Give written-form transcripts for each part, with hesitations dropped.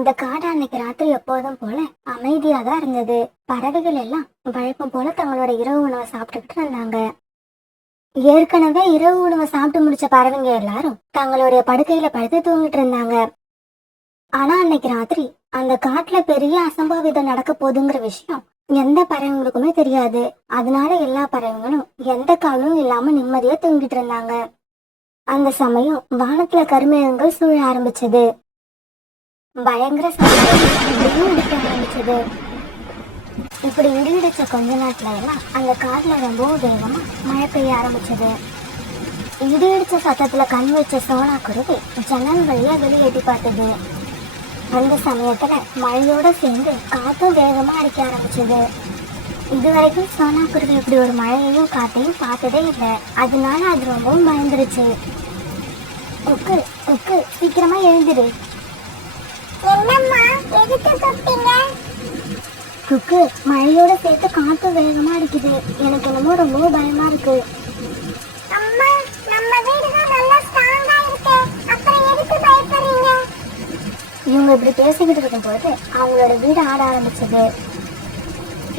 இந்த காடு அன்னைக்கு ராத்திரி எப்போதும் போல அமைதியா தான் இருந்தது. பறவைகள் எல்லாம் வழக்கம் போல தங்களோட இரவு உணவை சாப்பிட்டுக்கிட்டு இருந்தாங்க. ஏற்கனவே இரவு உணவை சாப்பிட்டு முடிச்ச பறவைங்க எல்லாரும் தங்களுடைய படுக்கையில படுத்து தூங்கிட்டு இருந்தாங்க. ஆனா அன்னைக்கு ராத்திரி அந்த காட்டுல பெரிய அசம்பாவிதம் நடக்க போகுதுங்கிற விஷயம் எந்த பறவைங்களுக்குமே தெரியாது. அதனால எல்லா பறவைங்களும் எந்த கவலையும் இல்லாம நிம்மதியா தூங்கிட்டு இருந்தாங்க. அந்த சமயம் வானத்துல கருமேகங்கள் சூழ ஆரம்பிச்சது. பயங்கர இடியும் இடிக்க ஆரம்பிச்சது. இப்படி இடி இடிச்ச கொஞ்ச நேரத்துல எல்லாம் அந்த காட்டுல ரொம்பவும் வேகமா மழை பெய்ய ஆரம்பிச்சது. இடி இடிச்ச சத்தத்துல கண் வச்ச சோனா குருவி ஜன்னல் வழியா வெளியேட்டி பார்த்தது. அந்த சமயத்துல மழையோட சேர்ந்து காத்தும் வேகமா அடிக்க ஆரம்பிச்சது. இதுவரைக்கும் சோனா குருவி இப்படி ஒரு மழையையும் காத்தையும் பார்த்ததே இல்லை. அதனால அது ரொம்பவும் பயந்துருச்சு. குக்கு குக்கு சீக்கிரமா எழுந்திரு. என்னம்மா எதுக்கு கூப்பிட்டீங்க? குக்கு, மழையோட சேர்த்து காத்து வேகமா அடிக்குது. எனக்கு என்னமோ ரொம்ப பயமா இருக்கு. அம்மா, நம்ம வீடு தான் நல்லா ஸ்ட்ராங்கா இருக்கு. அப்புறம் எதுக்கு பயப்படுறீங்க? இவங்க இப்படி பேசிக்கிட்டு இருக்கும்போது அவங்களோட வீடு ஆட ஆரம்பிச்சது.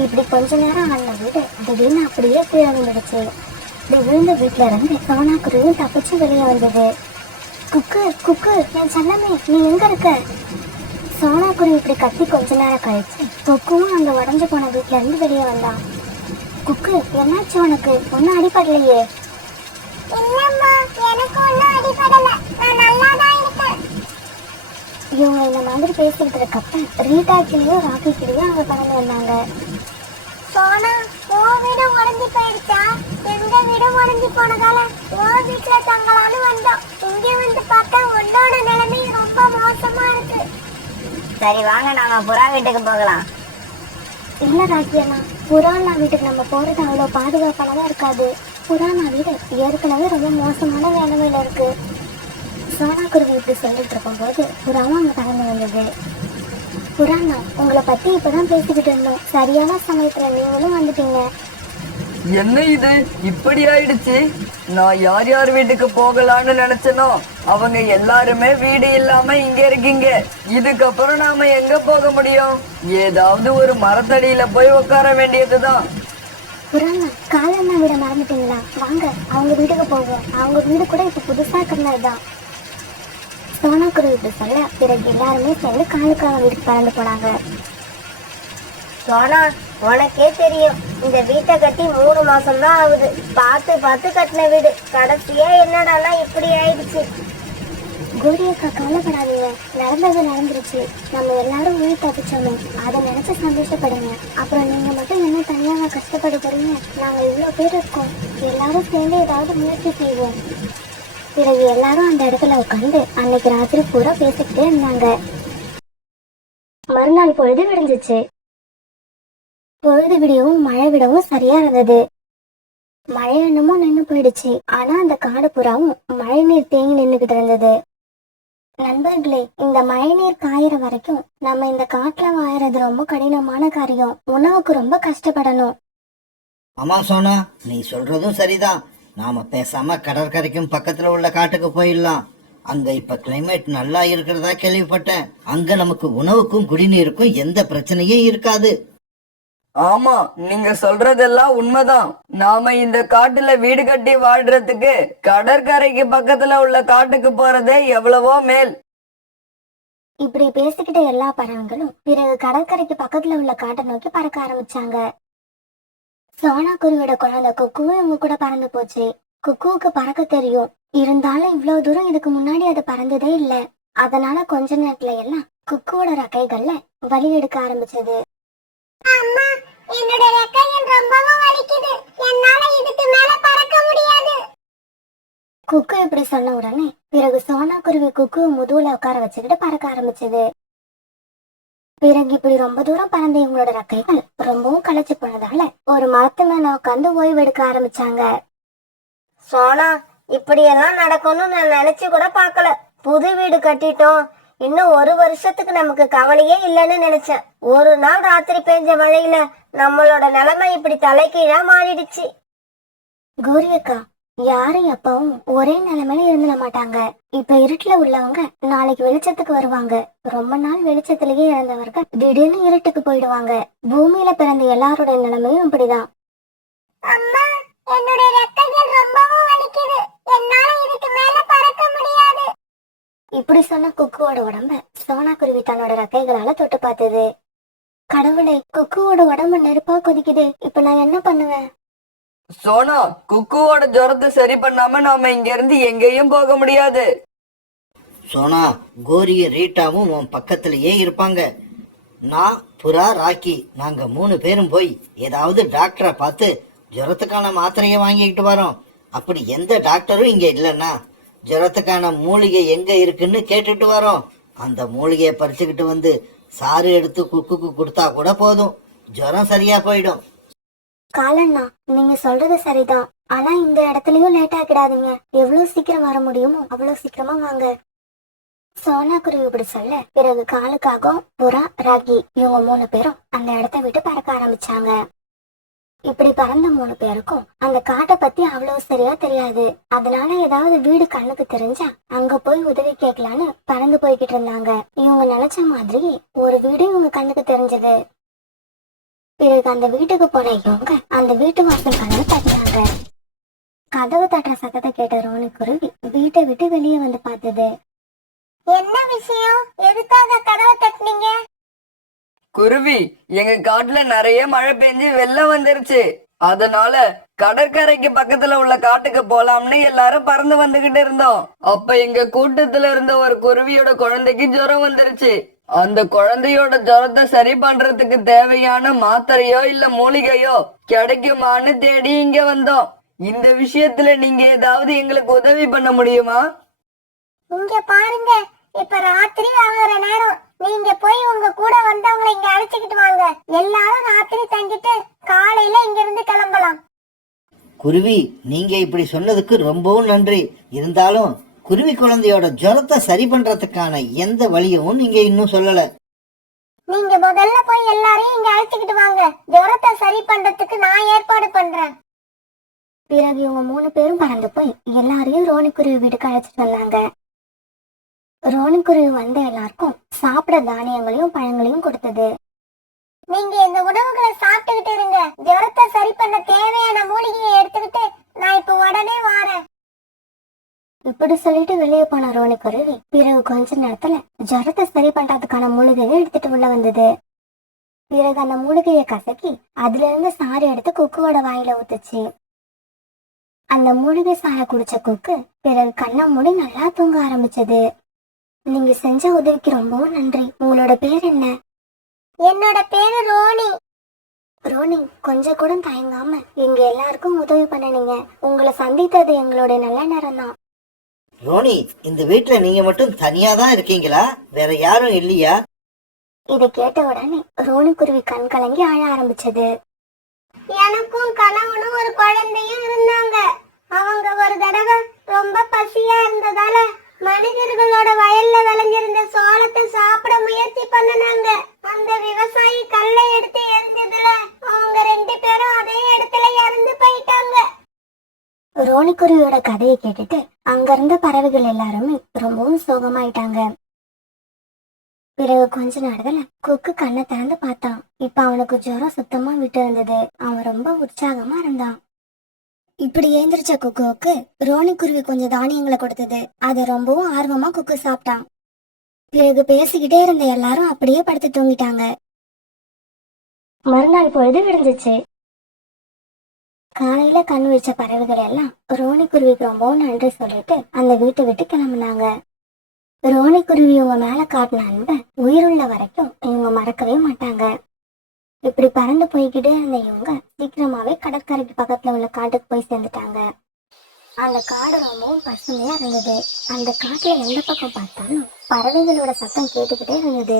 இப்படி கொஞ்ச நேரம் ஆடின வீடு திடீர்னு அப்படியே கீழே விழுந்துடுச்சு. இப்படி விழுந்த வீட்டுல இருந்து சோனா குருவியும் தப்பிச்சு வெளியே வந்தது. குக்கு குக்கு, என் செல்லமே, நீ எங்க இருக்க? சோனா குருவி இப்படி கத்தி கொஞ்ச நேரம் கழிச்சு குக்குவும் அந்த உடஞ்சு போன வீட்டுல இருந்து வெளியே வந்தான். குக்கு, என்னாச்சு உனக்கு? ஒன்னும் அடிபடலையே? இல்லம்மா, எனக்கு ஒன்னும் அடிபடல. நான் நல்லா தான் இருக்கேன். இவங்க இந்த மாதிரி பேசிக்கிட்டு இருக்கப்ப ரீட்டா கிளியும் ராக்கி கிளியும் அங்க கடந்து வந்தாங்க. சோனா, உன் வீடு உடஞ்சி போயிடுச்சா? எங்க வீடு உடஞ்சி போனதால உன் வீட்டுல தங்கலான்னு வந்தோம். இங்க வந்து பார்த்தா உன்னோட நிலைமை ரொம்ப மோசமா இருக்கு. சரி வாங்க, நாம புறா வீட்டுக்கு போகலாம். இல்ல ராக்கியண்ணா, புறாண்ணா வீட்டுக்கு நம்ம போறது அவ்வளவு பாதுகாப்பானதா இருக்காது. புறாண்ணா வீடு ஏற்கனவே ரொம்ப மோசமான நிலைமையில இருக்கு. சோனா குருவி இப்படி சொல்லிட்டு இருக்கும்போது புறாவும் அங்க கடந்து வந்தது. புறாண்ணா, உங்களை பத்தி இப்பதான் பேசிக்கிட்டு இருந்தோம். சரியான சமயத்துல நீங்களும் வந்துட்டீங்க. என்ன இது இப்படி ஆயிடுச்சு? நான் யார் யார் வீட்டுக்கு போகலான்னு நினைச்சனோ அவங்க எல்லாருமே வீடு இல்லாம இங்க இருக்கீங்க. இதுக்கப்புறம் நாம எங்க போக முடியும்? ஏதாவது ஒரு மரத்தடியில போய் உட்கார வேண்டியதுதான். புறாண்ணா, காலண்ணா வீட மறந்துட்டீங்களா? வாங்க அவங்க வீட்டுக்கு போவோம். அவங்க வீடு கூட இப்ப புதுசா இருக்கிறதுதான். சோனா குருவி இப்படி சொல்ல பிறகு எல்லாருமே சேர்ந்து காலுக்காக வீட்டுக்கு பறந்து போனாங்க. சோனா, உனக்கே தெரியும், இந்த வீட்டை கட்டி 3 மாசம் தான் ஆகுது. பார்த்து பார்த்து கட்டின வீடு கடைசியா என்னடானா இப்படி ஆயிடுச்சு. கோரி அக்கா, கவலைப்படாதீங்க. நடந்தது நடந்துருச்சு. நம்ம எல்லாரும் உயிர் தப்பிச்சோமே, அதை நினைச்சு சந்தோஷப்படுங்க. அப்புறம் நீங்க மட்டும் என்ன தனியாக கஷ்டப்பட போறீங்க? நாங்க இவ்வளவு பேர் இருக்கோம். எல்லாரும் சேர்ந்து ஏதாவது முயற்சி செய்வோம். பிறகு எல்லாரும் அந்த இடத்துல உட்காந்து அன்னைக்கு ராத்திரி பூரா பேசிக்கிட்டே இருந்தாங்க. மறுநாள் பொழுது விடிஞ்சிச்சு. பொழுது விடவும் மழை விடவும் சரியா இருந்தது. மழை என்னமோ நின்று போயிடுச்சு. ஆனா அந்த காடு புறாவும் மழை நீர் தேங்கி நின்றுகிட்டு இருந்தது. நண்பர்களே, இந்த மழை நீர் காயிற வரைக்கும் நம்ம இந்த காட்டுல வாழறது ரொம்ப கடினமான காரியம். உணவுக்கு ரொம்ப கஷ்டப்படணும். ஆமா சோனா, நீ சொல்றதும் சரிதான். நாம பேசாம கடற்கரைக்கும் பக்கத்துல உள்ள காட்டுக்கு போயிடலாம். அங்க இப்ப கிளைமேட் நல்லா இருக்கிறதா கேள்விப்பட்டேன். அங்க நமக்கு உணவுக்கும் குடிநீருக்கும் எந்த பிரச்சனையும் இருக்காது. ஆமா, நீங்க சொல்றதெல்லாம் உண்மைதான். நாம இந்த காட்டுல வீடு கட்டி வாழ்றதுக்கு கடற்கரைக்கு பக்கத்துல உள்ள காட்டுக்கு போறதே எவ்வளவோ மேல். இப்படி பேசிக்கிட்ட எல்லா பறவைகளும் பிறகு கடற்கரைக்கு பக்கத்துல உள்ள காட்டை நோக்கி பறக்க ஆரம்பிச்சாங்க. சோனா குருவியோட குழந்தை குக்குவும் இவங்க கூட பறந்து போச்சு. குக்குவுக்கு பறக்க தெரியும். இருந்தாலும் இவ்வளவு தூரம் இதுக்கு முன்னாடி அது பறந்ததே இல்ல. அதனால கொஞ்ச நேரத்துல எல்லாம் குக்குவோட ரெக்கைகள்ல வலி எடுக்க ஆரம்பிச்சது. அம்மா, என்னோட ரெக்கைகள் ரொம்பவும் வலிக்குது. என்னால இதுக்கு மேல பறக்க முடியாது. குக்கு இப்படி சொன்ன உடனே பிறகு சோனா குருவி குக்குவை முதுகுல உட்கார வச்சுக்கிட்டு பறக்க ஆரம்பிச்சது. பிறகு இப்படி ரொம்ப தூரம் பறந்த இவங்களோட ரெக்கைகள் ரொம்பவும் களைச்சு போனதால ஒரு மரத்து மேல உட்காந்து ஓய்வு எடுக்க ஆரம்பிச்சாங்க. சோனா, இப்படி எல்லாம் நடக்கும்னு நான் நினைச்சு கூட பார்க்கல. புது வீடு கட்டிட்டோம், இன்னும் 1 வருஷத்துக்கு நமக்கு கவலையே இல்லைன்னு நினைச்சேன். ஒரு நாள் ராத்திரி பெஞ்ச மழையில நம்மளோட நிலைமை இப்படி தலைகீழா மாறிடுச்சு. கோரி அக்கா, யாரும் எப்பவும் ஒரே நிலைமையில இருந்துட மாட்டாங்க. இப்ப இருட்டுல உள்ளவங்க நாளைக்கு வெளிச்சத்துக்கு வருவாங்க. ரொம்ப நாள் வெளிச்சத்திலேயே இருந்தவர்கள் திடீர்னு இருட்டுக்கு போயிடுவாங்க. பூமியில பிறந்த எல்லாரோட நிலைமையும் இப்படிதான். அம்மா, என்னுடைய ரெக்கைகள் ரொம்பவும் வலிக்குது. என்னால இதுக்கு மேல பறக்க முடியாது. இப்படி சொன்ன குக்குவோட உடம்ப சோனா குருவி தன்னோட ரெக்கைகளால தொட்டு பார்த்தது. கடவுளே, குக்குவோட உடம்பு நெருப்பா கொதிக்குது. இப்ப நான் என்ன பண்ணுவேன்? சோனா, குக்குவோட ஜுரத்தை சரி பண்ணாம நாம இங்க இருந்து எங்கேயும் போக முடியாது. சோனா, கோரியும் ரீட்டாவும் உன் பக்கத்திலேயே இருப்பாங்க. நான், புறா, ராக்கி நாங்க 3 பேரும் போய் ஏதாவது டாக்டரை பார்த்து ஜுரத்துக்கான மாத்திரையை வாங்கிக்கிட்டு வரோம். அப்படி எந்த டாக்டரும் இங்க இல்லைன்னா ஜுரத்துக்கான மூலிகை எங்க இருக்குன்னு கேட்டுட்டு வரோம். அந்த மூலிகையை பறிச்சுக்கிட்டு வந்து சாறு எடுத்து குக்குக்கு கொடுத்தா கூட போதும், ஜுரம் சரியா போயிடும். காலண்ணா, நீங்க சொல்றது சரிதான். ஆனா இந்த இடத்துலயும் லேட் ஆக்கிடாதீங்க. எவ்வளவு சீக்கிரம் வர முடியுமோ அவ்வளவு சீக்கிரமா வாங்க. சோனா குருவி இப்படி சொல்ல பிறகு காலுக்காகவும் புறா, ராகி இவங்க 3 பேரும் அந்த இடத்த விட்டு பறக்க ஆரம்பிச்சாங்க. இப்படி பறந்த 3 பேருக்கும் அந்த காட்டை பத்தி அவ்வளவு சரியா தெரியாது. அதனால ஏதாவது வீடு கண்ணுக்கு தெரிஞ்சா அங்க போய் உதவி கேட்கலான்னு பறந்து போய்கிட்டு இருந்தாங்க. இவங்க நினைச்ச மாதிரி ஒரு வீடு இவங்க கண்ணுக்கு தெரிஞ்சது. பிறகு அந்த வீட்டுக்கு போன இவங்க அந்த வீட்டு வாசல் கதவை தட்டினாங்க. கதவு தட்டுற சத்தத்தை கேட்ட ரோனி குருவி வீட்டை விட்டு வெளியே வந்து பார்த்தது. என்ன விஷயம்? எதுக்காக கதவை தட்டினீங்க? குருவி, எங்க காட்டுல நிறைய மழை பெஞ்சு வெள்ளம் வந்துருச்சு. அதனால கடற்கரைக்கு பக்கத்துல உள்ள காட்டுக்கு போலாம்னு எல்லாரும் பறந்து வந்துகிட்டு இருந்தோம். அப்ப எங்க கூட்டத்துல இருந்த ஒரு குருவியோட குழந்தைக்கு ஜுரம் வந்துருச்சு. அந்த குழந்தையோட ஜுரத்தை சரி பண்றதுக்கு தேவையான மாத்திரையோ இல்ல மூலிகையோ கிடைக்குமான்னு தேடி இங்க வந்தோம். இந்த விஷயத்துல நீங்க ஏதாவது எங்களுக்கு உதவி பண்ண முடியுமா? இங்க பாருங்க, இப்ப ராத்திரி ஆகுற நேரம். நீங்க போய் உங்க கூட வந்தவங்களை இங்க அழைச்சுக்கிட்டு வாங்க. எல்லாரும் ராத்திரி தங்கிட்டு காலையில இங்க இருந்து கிளம்பலாம். குருவி, நீங்க இப்படி சொன்னதுக்கு ரொம்பவும் நன்றி. இருந்தாலும் குருவி குழந்தையோட ஜுரத்தை சரி பண்றதுக்கான எந்த வழியும் நீங்க இன்னும் சொல்லல. நீங்க முதல்ல போய் எல்லாரையும் இங்க அழைச்சுக்கிட்டு வாங்க. ஜுரத்தை சரி பண்றதுக்கு நான் ஏற்பாடு பண்றேன். பிறகு இவங்க 3 பேரும் பறந்து போய் எல்லாரையும் ரோனிக்குருவி வீட்டுக்கு அழைச்சிட்டு வந்தாங்க. ரோனிக்குருவி வந்த எல்லாருக்கும் சாப்பிட தானியங்களையும் பழங்களையும் கொடுத்தது. நீங்க இந்த உணவுகளை சாப்பிட்டுக்கிட்டு இருங்க. ஜுரத்தை சரி பண்ண தேவையான மூலிகையை எடுத்துக்கிட்டு நான் இப்ப உடனே வாரேன். இப்படி சொல்லிட்டு வெளியே போன ரோனிக்குருவி பிறகு கொஞ்ச நேரத்துல ஜுரத்தை சரி பண்றதுக்கான மூலிகையை எடுத்துட்டு உள்ள வந்தது. பிறகு அந்த மூலிகையை கசக்கி அதுல இருந்து சாறு எடுத்து குக்குவோட வாயில ஊத்துச்சு. அந்த மூலிகை சாரை குடிச்ச குக்கு பிறகு கண்ணை மூடி நல்லா தூங்க ஆரம்பிச்சது. நீங்க செஞ்ச உதவிக்கு ரொம்பவும் நன்றி. உங்களோட பேர் என்ன? என்னோட பேரு ரோனி. ரோனி, கொஞ்சம் கூட தயங்காம எங்க எல்லாருக்கும் உதவி பண்ணனீங்க. உங்களை சந்தித்தது எங்களுடைய நல்ல நேரம் தான். ரோனி, இந்த வீட்டுல நீங்க மட்டும் தனியா தான் இருக்கீங்களா? வேற யாரும் இல்லையா? இதை கேட்ட உடனே ரோனிக்குருவி கண் கலங்கி அழ ஆரம்பிச்சது. எனக்கும் கணவனும் ஒரு குழந்தையும் இருந்தாங்க. அவங்க ஒரு தடவை ரொம்ப பசியா இருந்ததால மனிதர்களோட வயல்ல விளைஞ்சிருந்த சோளத்தை சாப்பிட முயற்சி பண்ணனாங்க. அந்த விவசாயி கல்லை எடுத்து எரிஞ்சதுல அவங்க 2 பேரும் அதே இடத்துல இறந்து போயிட்டாங்க. ரோனிக்குருவியோட கதையை கேட்டுட்டு அங்க இருந்த பறவைகள் எல்லாருமே ரொம்பவும் சோகமாயிட்டாங்க. பிறகு கொஞ்ச நேரத்துல குக்கு கண்ணை திறந்து பார்த்தான். இப்ப அவனுக்கு ஜுரம் சுத்தமா விட்டு இருந்தது. அவன் ரொம்ப உற்சாகமா இருந்தான். இப்படி ஏந்திரிச்ச குக்குவுக்கு ரோனிக்குருவி கொஞ்சம் தானியங்களை கொடுத்தது. அதை ரொம்பவும் ஆர்வமா குக்கு சாப்பிட்டான். பிறகு பேசிக்கிட்டே இருந்த எல்லாரும் அப்படியே படுத்து தூங்கிட்டாங்க. மறுநாள் பொழுது விடிஞ்சிச்சு. காலையில கண் விழிச்ச பறவைகள் எல்லாம் ரோனிக்குருவிக்கு ரொம்பவும் நன்றி சொல்லிட்டு அந்த வீட்டை விட்டு கிளம்புனாங்க. ரோனிக்குருவி இவங்க மேல காட்டின அன்பை உயிருள்ள வரைக்கும் இவங்க மறக்கவே மாட்டாங்க. இப்படி பறந்து போய்கிட்டே இருந்த இவங்க சீக்கிரமாவே கடற்கரைக்கு பக்கத்துல உள்ள காட்டுக்கு போய் சேர்ந்துட்டாங்க. அந்த காடு ரொம்பவும் பசுமையா இருந்தது. அந்த காட்டுல எந்த பக்கம் பார்த்தாலும் பறவைகளோட சத்தம் கேட்டுக்கிட்டே இருந்தது.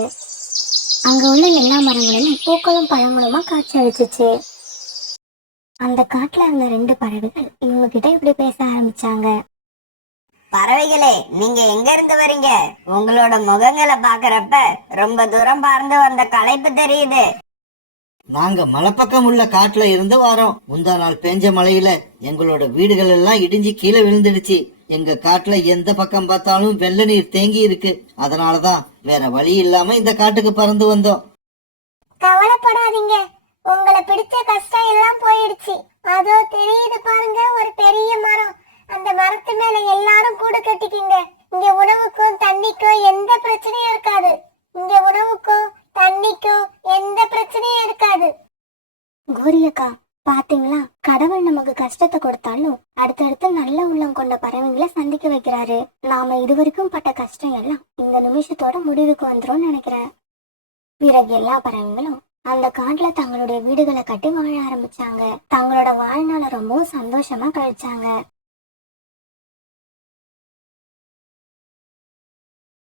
அங்க உள்ள எல்லா மரங்களும் பூக்களும் பழங்களுமா காட்சி அளிச்சிச்சு. அந்த காட்டுல இருந்த 2 பறவைகள் இவங்க கிட்ட இப்படி பேச ஆரம்பிச்சாங்க. பறவைகளே, நீங்க எங்க இருந்து வரீங்க? உங்களோட முகங்களை பாக்குறப்ப ரொம்ப தூரம் பறந்து வந்த களைப்பு தெரியுது. நாங்க மலைப்பக்கம் உள்ள காட்டுல இருந்து வரோம். முந்தா நாள் பேஞ்ச மழையில எங்களோட வீடுகள் எல்லாம் இடிஞ்சு கீழே விழுந்துடுச்சு. எங்க காட்டுல எந்த பக்கம் பார்த்தாலும் வெள்ள நீர் தேங்கி இருக்கு. அதனாலதான் வேற வழி இல்லாம இந்த காட்டுக்கு பறந்து வந்தோம். கவலைப்படாதீங்க, உங்களை பிடிச்ச கஷ்டம் எல்லாம் போயிடுச்சு. அதோ தெரியுது பாருங்க ஒரு பெரிய மரம். அந்த மரத்து மேல எல்லாரும் கூடு கட்டிக்கிங்க. இங்க உணவுக்கும் தண்ணிக்கும் எந்த பிரச்சனையும் இருக்காது. இங்க உணவுக்கும் தண்ணிக்கும் எந்த பிரச்சனையும் இருக்காது. கோரியக்கா, பாத்தீங்களா, கடவுள் நமக்கு கஷ்டத்தை கொடுத்தாலும் அடுத்தடுத்து நல்ல உள்ளம் கொண்ட பறவைங்களை சந்திக்க வைக்கிறாரு. நாம இதுவரைக்கும் பட்ட கஷ்டம் எல்லாம் இந்த நிமிஷத்தோட முடிவுக்கு வந்துரும் நினைக்கிறேன். பிறகு எல்லா பறவைகளும் அந்த காட்டுல தங்களுடைய வீடுகளை கட்டி வாழ ஆரம்பிச்சாங்க. தங்களோட வாழ்நாளை ரொம்பவும் சந்தோஷமா கழிச்சாங்க.